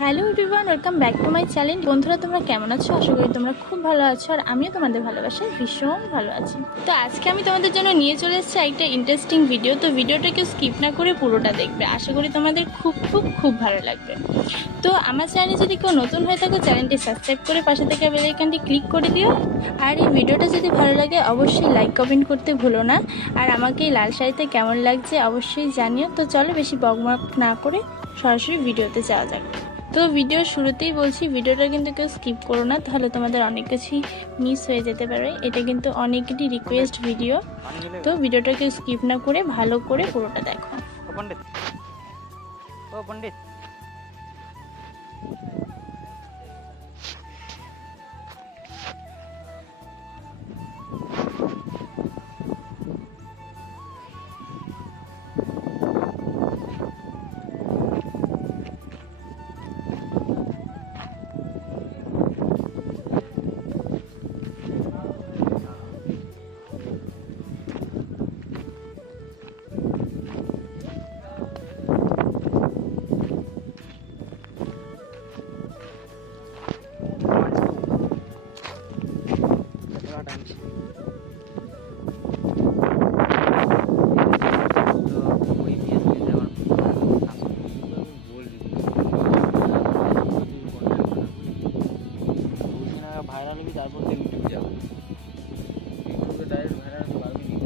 Hello everyone, welcome back to my channel. বন্ধুরা, তোমরা কেমন আছো? আশা করি তোমরা খুব ভালো আছো, আর আমিও তোমাদের ভালোবাসায় ভীষণ ভালো আছি। তো আজকে আমি তোমাদের জন্য নিয়ে চলে এসেছি একটা ইন্টারেস্টিং ভিডিও। তো ভিডিওটা কেউ স্কিপ না করে পুরোটা দেখবে, আশা করি তোমাদের খুব খুব খুব ভালো লাগবে। তো আমার চ্যানেলে যদি কেউ নতুন হয়ে থাকো, চ্যানেলটি সাবস্ক্রাইব করে পাশে থেকে বেল আইকনটি ক্লিক করে দিও। আর এই ভিডিওটা যদি ভালো লাগে অবশ্যই লাইক কমেন্ট করতে ভুলো না। আর আমাকে এই লাল শাড়িতে কেমন লাগছে অবশ্যই জানিও। তো চলো বেশি বকবক না করে সরাসরি ভিডিওতে যাওয়া যাক। তো ভিডিওর শুরুতেই বলছি, ভিডিওটা কিন্তু কেউ স্কিপ করো না, তাহলে তোমাদের অনেক কিছুই মিস হয়ে যেতে পারে। এটা কিন্তু অনেকেরই রিকোয়েস্ট ভিডিও, তো ভিডিওটা কেউ স্কিপ না করে ভালো করে পুরোটা দেখো। পণ্ডিত ভাইরাল হবি, তারপর তো ইউটিউবে যাবে। ইউটিউবে ডাইরেক্ট ভাইরাল হতে পারবি না।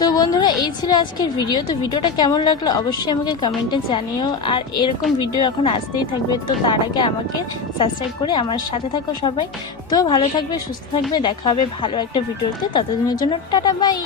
তো বন্ধুরা, এই ছিল আজকের ভিডিও। তো ভিডিওটা কেমন লাগলো অবশ্যই আমাকে কমেন্টে জানিও। আর এরকম ভিডিও এখন আসতেই থাকবে, তো তার আগে আমাকে সাবস্ক্রাইব করে আমার সাথে থাকো সবাই। তো ভালো থাকবে, সুস্থ থাকবে, দেখা হবে ভালো একটা ভিডিওতে। ততদিনের জন্য টাটা, বাই।